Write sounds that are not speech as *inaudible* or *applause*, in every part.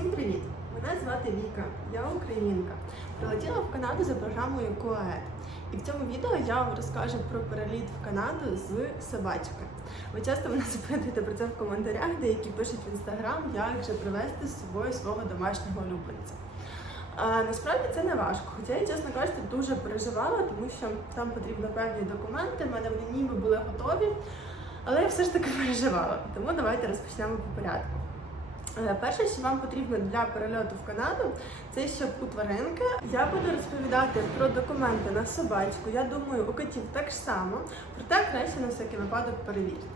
Всім привіт! Мене звати Віка, я українка. Прилетіла в Канаду за програмою Коет. І в цьому відео я вам розкажу про переліт в Канаду з собачкою. Ви часто мене *laughs* запитуєте про це в коментарях, деякі пишуть в інстаграм, як же привезти з собою свого домашнього улюбленця. А, насправді це не важко, хоча я, чесно кажучи, дуже переживала, тому що там потрібно певні документи, в мене вони ніби були готові, але я все ж таки *laughs* переживала. Тому давайте розпочнемо по порядку. Е, Перше, що вам потрібно для перельоту в Канаду, це щоб у тваринки. Я буду розповідати про документи на собачку. Я думаю, у котів так само, проте краще на всякий випадок перевірити.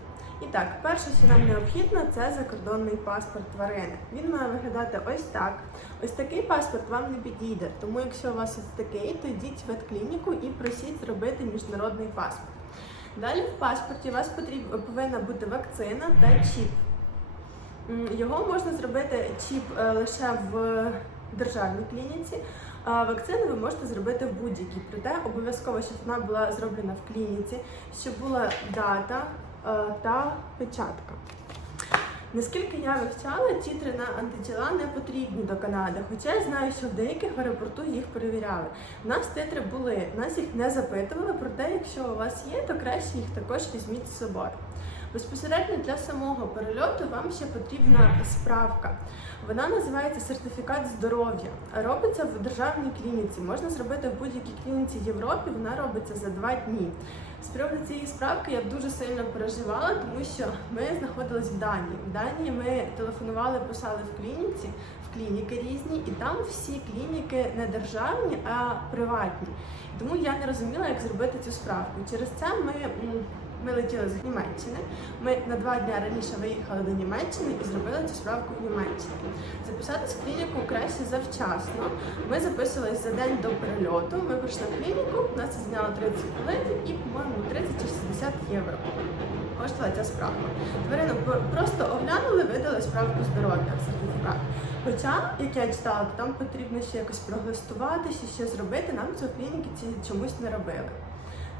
І так, перше, що нам необхідно, це закордонний паспорт тварини. Він має виглядати ось так. Ось такий паспорт вам не підійде. Тому якщо у вас ось такий, то йдіть в ветклініку і просіть зробити міжнародний паспорт. Далі в паспорті у вас потрібна повинна бути вакцина та чіп. Його можна зробити чіп е, лише в державній клініці. А вакцину ви можете зробити в будь-якій. Проте обов'язково, щоб вона була зроблена в клініці, щоб була дата е, та печатка. Наскільки я вивчала, тітри на антитіла не потрібні до Канади, хоча я знаю, що в деяких в аеропорту їх перевіряли. У нас титри були, нас їх не запитували, проте, якщо у вас є, то краще їх також візьміть з собою. Безпосередньо для самого перельоту вам ще потрібна справка. Вона називається сертифікат здоров'я. Робиться в державній клініці. Можна зробити в будь-якій клініці Європі. Вона робиться за два дні. З приводу цієї справки я дуже сильно переживала, тому що ми знаходились в Данії. В Данії ми телефонували, писали в клініці, в клініки різні, і там всі клініки не державні, а приватні. Тому я не розуміла, як зробити цю справку. Через це ми. Ми летіли з Німеччини. Ми на два дні раніше виїхали до Німеччини і зробили цю справку в Німеччині. Записатись в клініку краще завчасно. Ми записувались за день до перельоту. Ми прийшли в клініку, нас це зайняло 30 хвилин і, по-моєму, 30 чи 60 євро. Коштувала ця справка. Тварину просто оглянули, видали справку здоров'я, сертифікат. Хоча, як я читала, там потрібно ще якось проглистуватися, ще зробити. Нам це в клініці ці чомусь не робили.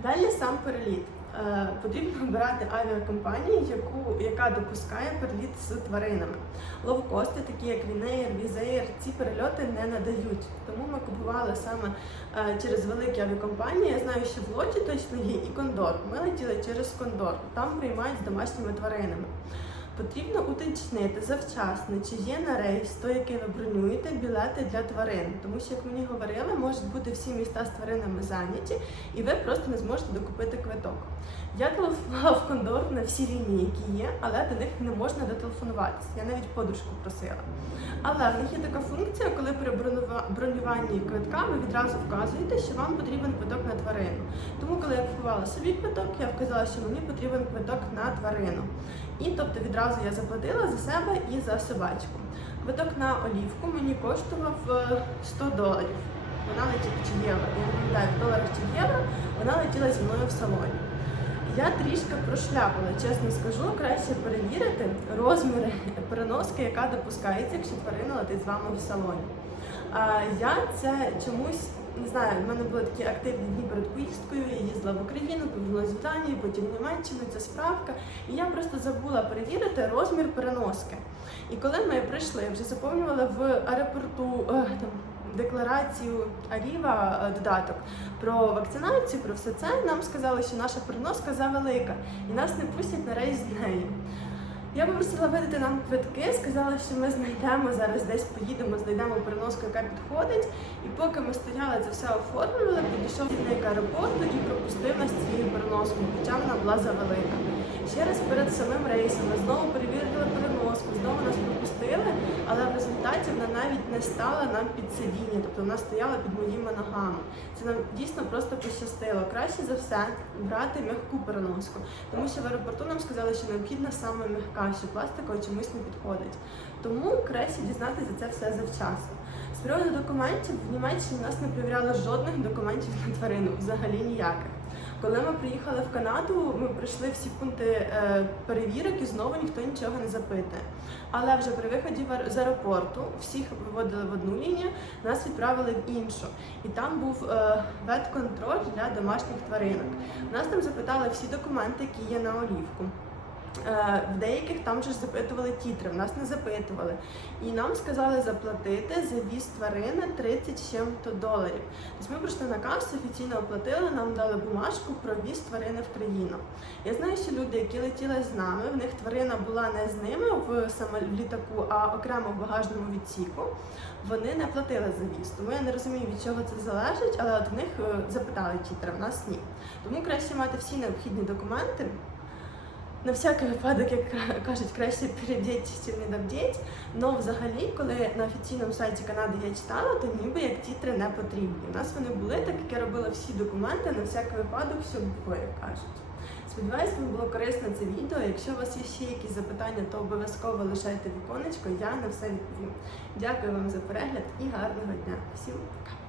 Далі сам переліт. Е, Потрібно обирати авіакомпанію, яку, яка допускає переліт з тваринами. Ловкости, такі як Вінеєр, Візеєр, ці перельоти не надають. Тому ми купували саме е, через великі авіакомпанії. Я знаю, що в лоті точно є і кондор. Ми летіли через кондор. Там приймають з домашніми тваринами. Потрібно уточнити завчасно, чи є на рейс, той, який ви бронюєте, білети для тварин. Тому що, як мені говорили, можуть бути всі міста з тваринами зайняті, і ви просто не зможете докупити квиток. Я телефонувала в кондор на всі лінії, які є, але до них не можна дотелефонуватися. Я навіть подружку просила. Але в них є така функція, коли при бронюванні квитка ви відразу вказуєте, що вам потрібен квиток на тварину. Тому, коли я купувала собі квиток, я вказала, що мені потрібен квиток на тварину. І тобто відразу я заплатила за себе і за собачку. Квиток на олівку мені коштував е, 100 доларів. Вона летіла чи євро. Я не пам'ятаю, в доларах чи євро. Вона летіла зі мною в салоні. Я трішки прошляпала, чесно скажу, краще перевірити розміри переноски, яка допускається, якщо тварина летить з вами в салоні. А я це чомусь не знаю, в мене були такі активні дні перед поїздкою. Я їздила в Україну, повернулася в Данію, потім в Німеччину, це справка. І я просто забула перевірити розмір переноски. І коли ми прийшли, вже заповнювали в аеропорту е, там. Декларацію Аріва е, додаток про вакцинацію, про все це нам сказали, що наша переноска завелика і нас не пустять на рейс з нею. Я попросила видати нам квитки, сказала, що ми знайдемо зараз десь поїдемо, знайдемо переноску, яка підходить. І поки ми стояли це все оформлювали, підійшов керівник аеропорту і пропустив нас цією переноскою, хоча вона була завелика. Ще раз перед самим рейсом ми знову перевірили переноску, знову нас але в результаті вона навіть не стала нам під сидіння, тобто вона стояла під моїми ногами. Це нам дійсно просто пощастило. Краще за все брати м'яку переноску, тому що в аеропорту нам сказали, що необхідна саме м'яка, що пластикова чомусь не підходить. Тому краще дізнатися це все завчасно. З приводу документів в Німеччині нас не перевіряли жодних документів на тварину, взагалі ніяких. Коли ми приїхали в Канаду, ми пройшли всі пункти е, перевірок і знову ніхто нічого не запитує. Але вже при виході з аеропорту всіх виводили в одну лінію, нас відправили в іншу. І там був е, ветконтроль для домашніх тваринок. Нас там запитали всі документи, які є на олівку. Е, В деяких там же запитували тітри, в нас не запитували. І нам сказали заплатити за віз тварини 30 з чим-то доларів. Тобто ми прийшли на касу, офіційно оплатили, нам дали бумажку про віз тварини в країну. Я знаю, що люди, які летіли з нами, в них тварина була не з ними в самолі- літаку, а окремо в багажному відсіку. Вони не платили за віз. Тому я не розумію, від чого це залежить, але от в них е, запитали тітра, в нас ні. Тому краще мати всі необхідні документи. На всякий випадок, як кажуть, краще перевдіть, чим не навдіть. Но взагалі, коли на офіційному сайті Канади я читала, то ніби як тітри не потрібні. У нас вони були, так як я робила всі документи на всякий випадок, щоб було, як кажуть. Сподіваюсь, вам було корисно це відео. Якщо у вас є ще якісь запитання, то обов'язково лишайте віконечко, я на все відповім. Дякую вам за перегляд і гарного дня. Всім пока!